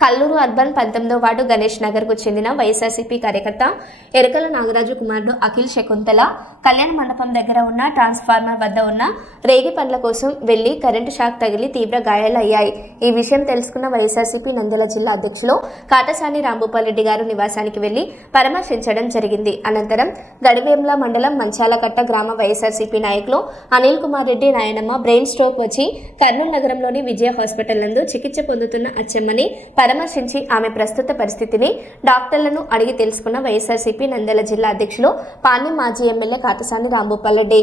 Kalluru urban 19వ ward Ganesh నగర్కు చెందిన వైఎస్ఆర్సీపీ కార్యకర్త ఎరకల నాగరాజు కుమారుడు అఖిల్ శకుంతల కళ్యాణ మండపం దగ్గర ఉన్న ట్రాన్స్ఫార్మర్ వద్ద ఉన్న రేగి పండ్ల కోసం వెళ్లి కరెంటు షాక్ తగిలి తీవ్ర గాయాలయ్యాయి. ఈ విషయం తెలుసుకున్న వైఎస్ఆర్సీపీ నంద్యాల జిల్లా అధ్యక్షులు కాటసాని రాంభూపాల్రెడ్డి గారు నివాసానికి వెళ్లి పరామర్శించడం జరిగింది. అనంతరం గడివేముల మండలం మంచాలకట్ట గ్రామ వైఎస్ఆర్సీపీ నాయకులు అనిల్ కుమార్ రెడ్డి నాయనమ్మ బ్రెయిన్ స్ట్రోక్ వచ్చి కర్నూలు నగరంలోని విజయ హాస్పిటల్ నందు చికిత్స పొందుతున్న అచ్చమ్మని పరామర్శించి ఆమె ప్రస్తుత పరిస్థితిని డాక్టర్లను అడిగి తెలుసుకున్న వైఎస్ఆర్సీపీ నంద్యాల జిల్లా అధ్యక్షులు పాణ్యం మాజీ ఎమ్మెల్యే కాటసాని రాంభూపాల్రెడ్డి.